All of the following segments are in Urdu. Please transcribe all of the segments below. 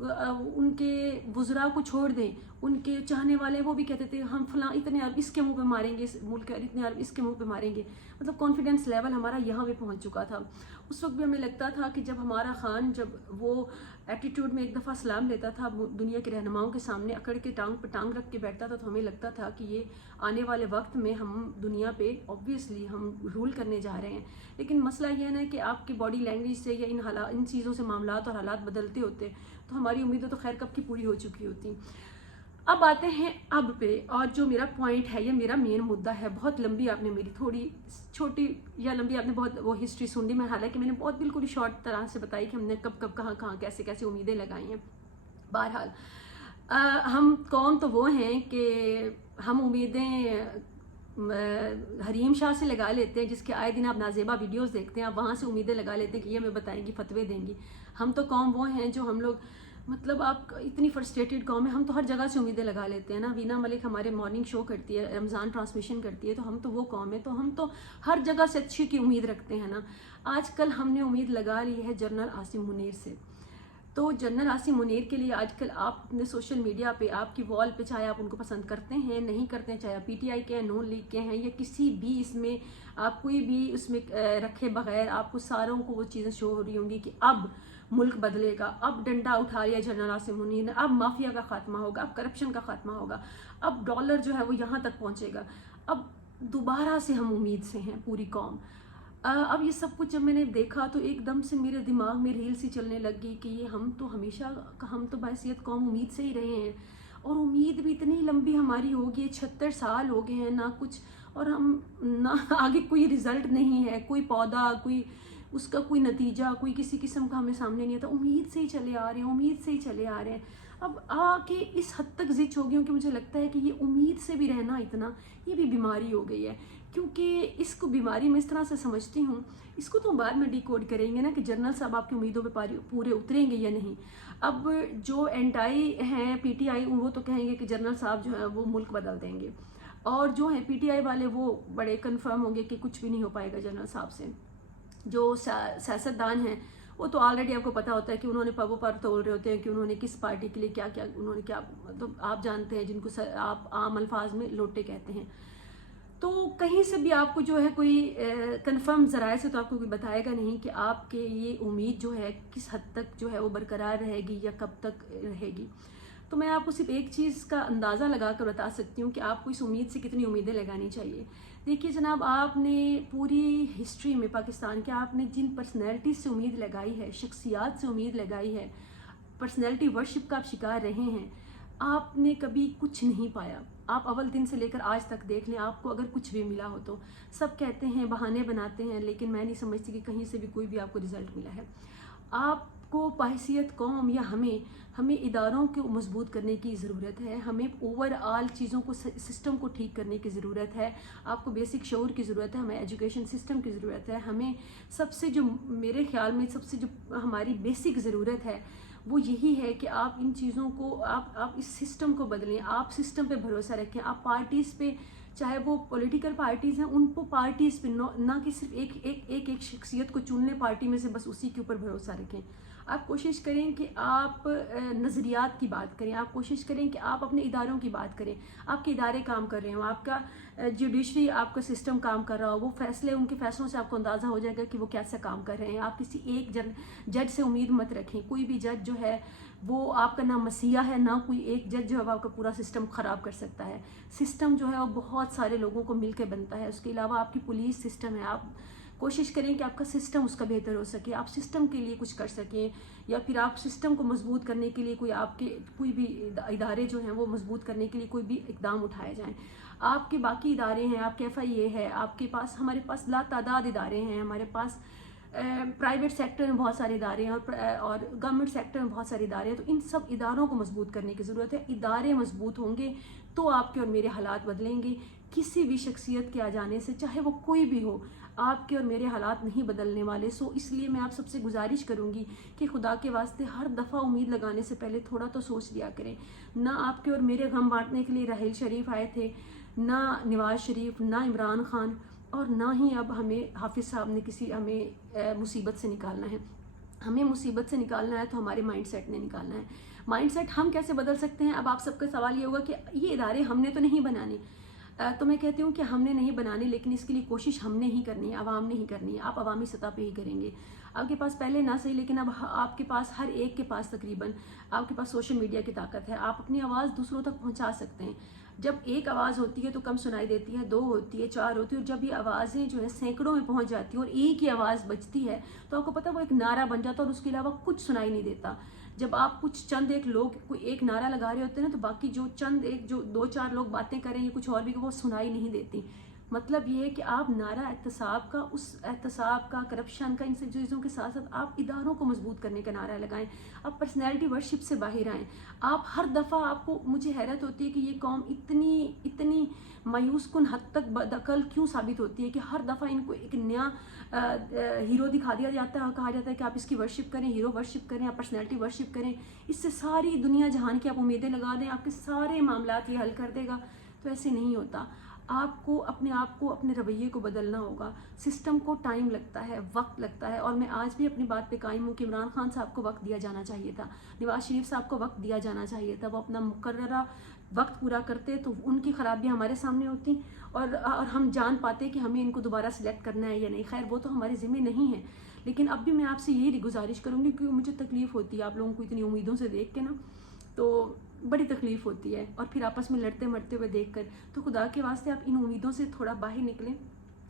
ان کے وزراء کو چھوڑ دیں، ان کے چاہنے والے وہ بھی کہتے تھے ہم فلاں اتنے ارب اس کے منہ پہ ماریں گے، اس ملک کے اتنے ارب اس کے منہ پہ ماریں گے. مطلب کانفیڈنس لیول ہمارا یہاں پہ پہنچ چکا تھا. اس وقت بھی ہمیں لگتا تھا کہ جب ہمارا خان جب وہ ایٹیٹیوڈ میں ایک دفعہ سلام لیتا تھا دنیا کے رہنماؤں کے سامنے اکڑ کے ٹانگ پہ ٹانگ رکھ کے بیٹھتا تھا، تو ہمیں لگتا تھا کہ یہ آنے والے وقت میں ہم دنیا پہ آبویسلی ہم رول کرنے جا رہے ہیں. لیکن مسئلہ یہ ہے نا کہ آپ کی باڈی لینگویج سے یا ان چیزوں سے معاملات اور حالات بدلتے ہوتے تو ہماری امیدیں تو خیر کب کی پوری ہو چکی ہوتی. اب آتے ہیں اب پہ، اور جو میرا پوائنٹ ہے، یہ میرا مین مدعا ہے. بہت لمبی آپ نے میری تھوڑی چھوٹی یا لمبی آپ نے بہت وہ ہسٹری سن لی. میں حالانکہ میں نے بہت بالکل شارٹ طرح سے بتائی کہ ہم نے کب کب کہاں کہاں کیسے کیسے امیدیں لگائی ہیں. بہرحال ہم قوم تو وہ ہیں کہ ہم امیدیں حریم شاہ سے لگا لیتے ہیں، جس کے آئے دن آپ نازیبا ویڈیوز دیکھتے ہیں، آپ وہاں سے امیدیں لگا لیتے ہیں کہ یہ ہمیں بتائیں گی، فتوے دیں گی. ہم تو قوم وہ ہیں جو ہم لوگ مطلب آپ اتنی فرسٹریٹڈ قوم ہے، ہم تو ہر جگہ سے امیدیں لگا لیتے ہیں نا. وینا ملک ہمارے مارننگ شو کرتی ہے، رمضان ٹرانسمیشن کرتی ہے، تو ہم تو وہ قوم ہے، تو ہم تو ہر جگہ سے اچھی کی امید رکھتے ہیں نا. آج کل ہم نے امید لگا لی ہے جنرل عاصم منیر سے. تو جنرل عاصم منیر کے لیے آج کل آپ اپنے سوشل میڈیا پہ آپ کی وال پہ، چاہے آپ ان کو پسند کرتے ہیں نہیں کرتے ہیں، چاہے آپ پی ٹی آئی کے ہیں، نون لیگ کے ہیں، یا کسی بھی اس میں آپ کوئی بھی اس میں رکھے بغیر آپ کو ساروں کو وہ چیزیں شو ہو رہی ہوں گی کہ اب ملک بدلے گا، اب ڈنڈا اٹھا لیا جنرل عاصم منیر نے، اب مافیا کا خاتمہ ہوگا، اب کرپشن کا خاتمہ ہوگا، اب ڈالر جو ہے وہ یہاں تک پہنچے گا. اب دوبارہ سے ہم امید سے ہیں پوری قوم. اب یہ سب کچھ جب میں نے دیکھا تو ایک دم سے میرے دماغ میں ریل سی چلنے لگ گئی کہ یہ ہم تو ہمیشہ ہم تو بحیثیت قوم امید سے ہی رہے ہیں، اور امید بھی اتنی لمبی ہماری ہوگی، 76 سال ہو گئے ہیں نہ کچھ، اور ہم نہ آگے کوئی رزلٹ نہیں ہے، کوئی پودا، کوئی اس کا کوئی نتیجہ، کوئی کسی قسم کا ہمیں سامنے نہیں آتا. امید سے ہی چلے آ رہے ہیں، امید سے ہی چلے آ رہے ہیں. اب آ کے اس حد تک زچ ہو گئی ہوں کہ مجھے لگتا ہے کہ یہ امید سے بھی رہنا اتنا، یہ بھی بیماری ہو گئی ہے. کیونکہ اس کو بیماری میں اس طرح سے سمجھتی ہوں، اس کو تو بعد میں ڈی کوڈ کریں گے نا کہ جنرل صاحب آپ کی امیدوں پہ پورے اتریں گے یا نہیں. اب جو اینٹائی ہیں پی ٹی آئی، وہ تو کہیں گے کہ جنرل صاحب جو ہے وہ ملک بدل دیں گے، اور جو ہیں پی ٹی آئی والے وہ بڑے کنفرم ہوں گے کہ کچھ بھی نہیں ہو پائے گا جنرل صاحب سے. جو سیاستدان ہیں وہ تو آلریڈی آپ کو پتہ ہوتا ہے کہ انہوں نے پبوں پر تول رہے ہوتے ہیں کہ انہوں نے کس پارٹی کے لیے کیا کیا انہوں نے کیا، مطلب آپ جانتے ہیں جن کو آپ عام الفاظ میں لوٹے کہتے ہیں. تو کہیں سے بھی آپ کو جو ہے کوئی کنفرم ذرائع سے تو آپ کو کوئی بتائے گا نہیں کہ آپ کے یہ امید جو ہے کس حد تک جو ہے وہ برقرار رہے گی یا کب تک رہے گی. تو میں آپ کو صرف ایک چیز کا اندازہ لگا کر بتا سکتی ہوں کہ آپ کو اس امید سے کتنی امیدیں لگانی چاہیے. دیکھیے جناب، آپ نے پوری ہسٹری میں پاکستان کے آپ نے جن پرسنالٹی سے امید لگائی ہے، شخصیات سے امید لگائی ہے، پرسنالٹی ورشپ کا آپ شکار رہے ہیں، آپ نے کبھی کچھ نہیں پایا. آپ اول دن سے لے کر آج تک دیکھ لیں، آپ کو اگر کچھ بھی ملا ہو تو سب کہتے ہیں، بہانے بناتے ہیں، لیکن میں نہیں سمجھتی کہ کہیں سے بھی کوئی بھی آپ کو رزلٹ ملا ہے. آپ کو بحیثیت قوم یا ہمیں اداروں کو مضبوط کرنے کی ضرورت ہے، ہمیں اوور آل چیزوں کو سسٹم کو ٹھیک کرنے کی ضرورت ہے. آپ کو بیسک شعور کی ضرورت ہے، ہمیں ایجوکیشن سسٹم کی ضرورت ہے. ہمیں سب سے جو میرے خیال میں سب سے جو ہماری بیسک ضرورت ہے وہ یہی ہے کہ آپ ان چیزوں کو آپ اس سسٹم کو بدلیں، آپ سسٹم پہ بھروسہ رکھیں. آپ پارٹیز پہ، چاہے وہ پولیٹیکل پارٹیز ہیں، ان کو پارٹیز پہ نہ کہ صرف ایک شخصیت کو چن لیں پارٹی میں سے بس اسی کے اوپر بھروسہ رکھیں. آپ کوشش کریں کہ آپ نظریات کی بات کریں، آپ کوشش کریں کہ آپ اپنے اداروں کی بات کریں. آپ کے ادارے کام کر رہے ہوں، آپ کا جوڈیشری، آپ کا سسٹم کام کر رہا ہو، وہ فیصلے، ان کے فیصلوں سے آپ کو اندازہ ہو جائے گا کہ وہ کیسا کام کر رہے ہیں. آپ کسی ایک جج سے امید مت رکھیں. کوئی بھی جج جو ہے وہ آپ کا نہ مسیحا ہے، نہ کوئی ایک جج جو ہے وہ آپ کا پورا سسٹم خراب کر سکتا ہے. سسٹم جو ہے وہ بہت سارے لوگوں کو مل کے بنتا ہے. اس کے علاوہ آپ کی پولیس سسٹم ہے. آپ کوشش کریں کہ آپ کا سسٹم اس کا بہتر ہو سکے، آپ سسٹم کے لیے کچھ کر سکیں، یا پھر آپ سسٹم کو مضبوط کرنے کے لیے کوئی بھی ادارے جو ہیں وہ مضبوط کرنے کے لیے کوئی بھی اقدام اٹھائے جائیں. آپ کے باقی ادارے ہیں، آپ کے ایف آئی اے ہے، آپ کے پاس، ہمارے پاس لا تعداد ادارے ہیں، ہمارے پاس پرائیویٹ سیکٹر میں بہت سارے ادارے ہیں اور گورنمنٹ سیکٹر میں بہت سارے ادارے ہیں. تو ان سب اداروں کو مضبوط کرنے کی ضرورت ہے. ادارے مضبوط ہوں گے تو آپ کے اور میرے حالات بدلیں گے. کسی بھی شخصیت کے آ جانے سے، چاہے وہ کوئی بھی ہو، آپ کے اور میرے حالات نہیں بدلنے والے. اس لیے میں آپ سب سے گزارش کروں گی کہ خدا کے واسطے ہر دفعہ امید لگانے سے پہلے تھوڑا تو سوچ لیا کریں. نہ آپ کے اور میرے غم بانٹنے کے لیے راحیل شریف آئے تھے، نہ نواز شریف، نہ عمران خان، اور نہ ہی اب ہمیں حافظ صاحب نے ہمیں مصیبت سے نکالنا ہے. ہمیں مصیبت سے نکالنا ہے تو ہمارے مائنڈ سیٹ نے نکالنا ہے. مائنڈ سیٹ ہم کیسے بدل سکتے ہیں؟ اب آپ سب کا سوال یہ ہوگا کہ یہ ادارے ہم نے تو نہیں بنانے. تو میں کہتی ہوں کہ ہم نے نہیں بنانے، لیکن اس کے لیے کوشش ہم نے ہی کرنی ہے، عوام نے ہی کرنی ہے. آپ عوامی سطح پہ ہی کریں گے. آپ کے پاس پہلے نہ صحیح لیکن اب آپ کے پاس ہر ایک کے پاس تقریباً آپ کے پاس سوشل میڈیا کی طاقت ہے. آپ اپنی آواز دوسروں تک پہنچا سکتے ہیں. جب ایک آواز ہوتی ہے تو کم سنائی دیتی ہے، 2 ہوتی ہے، 4 ہوتی ہے، اور جب یہ آوازیں جو ہے سینکڑوں میں پہنچ جاتی ہیں اور ایک ہی آواز بجتی ہے تو آپ کو پتہ وہ ایک نعرہ بن جاتا ہے اور اس کے علاوہ کچھ سنائی نہیں دیتا. جب آپ کچھ چند ایک لوگ کوئی ایک نعرہ لگا رہے ہوتے ہیں نا تو باقی جو چند ایک جو 2-4 لوگ باتیں کریں یا کچھ اور بھی وہ سنائی نہیں دیتی. مطلب یہ ہے کہ آپ نعرہ احتساب کا، اس احتساب کا، کرپشن کا، ان سب چیزوں کے ساتھ ساتھ آپ اداروں کو مضبوط کرنے کا نعرہ لگائیں. آپ پرسنالٹی ورشپ سے باہر آئیں. آپ ہر دفعہ آپ کو، مجھے حیرت ہوتی ہے کہ یہ قوم اتنی مایوس کن حد تک بدعقل کیوں ثابت ہوتی ہے کہ ہر دفعہ ان کو ایک نیا ہیرو دکھا دیا جاتا ہے اور کہا جاتا ہے کہ آپ اس کی ورشپ کریں، ہیرو ورشپ کریں، آپ پرسنالٹی ورشپ کریں، اس سے ساری دنیا جہان کی آپ امیدیں لگا دیں، آپ کے سارے معاملات یہ حل کر دے گا. تو ایسے نہیں ہوتا. آپ کو اپنے رویے کو بدلنا ہوگا. سسٹم کو ٹائم لگتا ہے، وقت لگتا ہے، اور میں آج بھی اپنی بات پہ قائم ہوں کہ عمران خان صاحب کو وقت دیا جانا چاہیے تھا، نواز شریف صاحب کو وقت دیا جانا چاہیے تھا. وہ اپنا مقررہ وقت پورا کرتے تو ان کی خرابیاں ہمارے سامنے ہوتی اور ہم جان پاتے کہ ہمیں ان کو دوبارہ سلیکٹ کرنا ہے یا نہیں. خیر وہ تو ہمارے ذمہ نہیں ہے، لیکن اب بھی میں آپ سے یہی گزارش کروں گی کیونکہ مجھے تکلیف ہوتی ہے آپ لوگوں کو اتنی امیدوں سے دیکھ کے نا، تو بڑی تکلیف ہوتی ہے، اور پھر آپس میں لڑتے مرتے ہوئے دیکھ کر. تو خدا کے واسطے آپ ان امیدوں سے تھوڑا باہر نکلیں.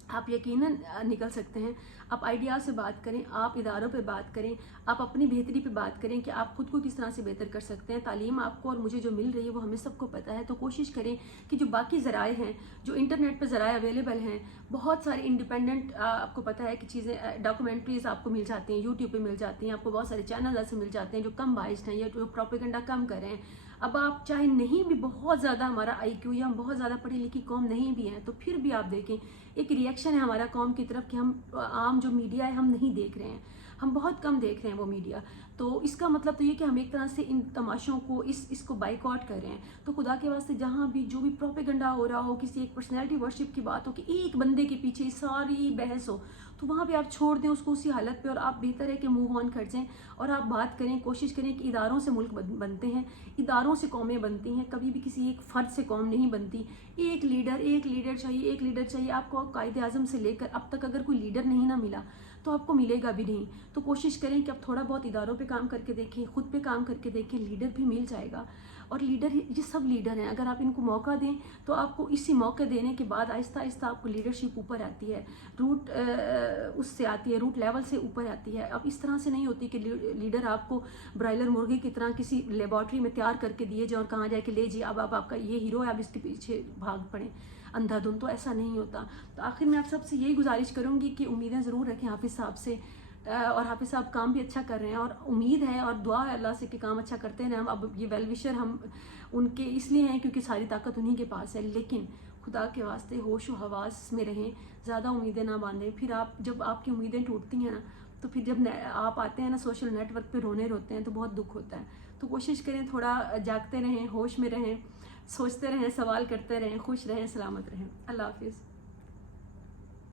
آپ یقیناً نکل سکتے ہیں. آپ آئیڈیا سے بات کریں، آپ اداروں پہ بات کریں، آپ اپنی بہتری پہ بات کریں کہ آپ خود کو کس طرح سے بہتر کر سکتے ہیں. تعلیم آپ کو اور مجھے جو مل رہی ہے وہ ہمیں سب کو پتہ ہے. تو کوشش کریں کہ جو باقی ذرائع ہیں، جو انٹرنیٹ پہ ذرائع اویلیبل ہیں، بہت سارے انڈیپینڈنٹ آپ کو پتہ ہے کہ چیزیں، ڈاکومنٹریز آپ کو مل جاتی ہیں، یوٹیوب پہ مل جاتی ہیں، آپ کو بہت سارے چینل ایسے مل جاتے ہیں جو کم بائسڈ ہیں یا جو پروپیگنڈا کم کر رہے ہیں. اب آپ چاہے نہیں بھی بہت زیادہ ہمارا آئی کیو یا ہم بہت زیادہ پڑھی لکھی قوم نہیں بھی ہیں تو پھر بھی آپ دیکھیں ایک ریئیکشن ہے ہمارا قوم کی طرف کہ ہم عام جو میڈیا ہے ہم نہیں دیکھ رہے ہیں، ہم بہت کم دیکھ رہے ہیں وہ میڈیا. تو اس کا مطلب تو یہ کہ ہم ایک طرح سے ان تماشوں کو اس کو بائیکاٹ کر رہے ہیں. تو خدا کے واسطے جہاں بھی جو بھی پروپیگنڈا ہو رہا ہو، کسی ایک پرسنالٹی ورشپ کی بات ہو کہ ایک بندے کے پیچھے ساری بحث ہو، تو وہاں پہ آپ چھوڑ دیں اس کو اسی حالت پہ، اور آپ بہتر ہے کہ موو آن کر جائیں اور آپ بات کریں. کوشش کریں کہ اداروں سے ملک بنتے ہیں، اداروں سے قومیں بنتی ہیں، کبھی بھی کسی ایک فرد سے قوم نہیں بنتی. ایک لیڈر چاہیے. آپ کو قائد اعظم سے لے کر اب تک اگر کوئی لیڈر نہیں نہ ملا تو آپ کو ملے گا بھی نہیں. تو کوشش کریں کہ آپ تھوڑا بہت اداروں پہ کام کر کے دیکھیں، خود پہ کام کر کے دیکھیں، لیڈر بھی مل جائے گا. اور لیڈر، یہ سب لیڈر ہیں، اگر آپ ان کو موقع دیں تو آپ کو اسی موقع دینے کے بعد آہستہ آہستہ آپ کو لیڈرشپ اوپر آتی ہے، روٹ اس سے آتی ہے، روٹ لیول سے اوپر آتی ہے. اب اس طرح سے نہیں ہوتی کہ لیڈر آپ کو برائلر مرغی کی طرح کسی لیبارٹری میں تیار کر کے دیے جائے اور کہا جائے کہ لے جی اب آپ کا یہ ہیرو ہے، اب اس کے پیچھے بھاگ پڑیں اندھا دھند. تو ایسا نہیں ہوتا. تو آخر میں آپ سب سے یہی گزارش کروں گی کہ امیدیں ضرور رکھیں حافظ صاحب سے، اور حافظ صاحب کام بھی اچھا کر رہے ہیں اور امید ہے اور دعا ہے اللہ سے کہ کام اچھا کرتے رہیں. ہم اب یہ ویل وشر ہم ان کے اس لیے ہیں کیونکہ ساری طاقت انہی کے پاس ہے، لیکن خدا کے واسطے ہوش و حواس میں رہیں، زیادہ امیدیں نہ باندھیں. پھر جب آپ کی امیدیں ٹوٹتی ہیں نا تو پھر جب آپ آتے ہیں نا سوشل نیٹ ورک پہ روتے ہیں تو بہت دکھ ہوتا ہے. تو کوشش کریں تھوڑا جاگتے رہیں، ہوش میں رہیں، سوچتے رہیں، سوال کرتے رہیں، خوش رہیں، سلامت رہیں. اللہ حافظ.